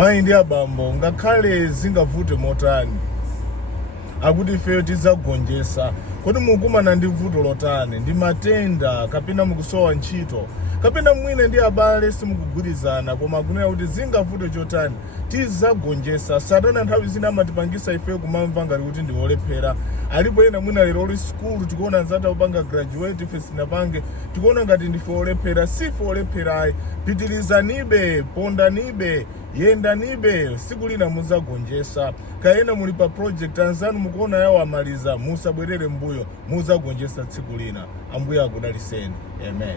mai ndi abambo ngakhale zingavute motani akuti ifeyo tizagonjesa kodi mukumana ndi vuto lotani ndi matenda kapena mukusowa ntchito kapena mwine ndi abale simukugwirizana koma akunena kuti zingavute chotani tizagonjesa. Satana nthawi zina amatipangisa ifeyo kumamva ngati kuti ndi olephera. Alipo ena mwina lero oli school tikuona anzati akupanga graduate ife sinapange tikuona ngati ndife olephera. Sife olepherayi, pitirizanibe, pondanibe, yendanibe, siku lina muzagonjesa. Kaena muli pa project anzanu mukuona yawo amaliza musabwerere mbuyo, muzagonjesa tsiku lina. Ambuye akudaliseni. Amen.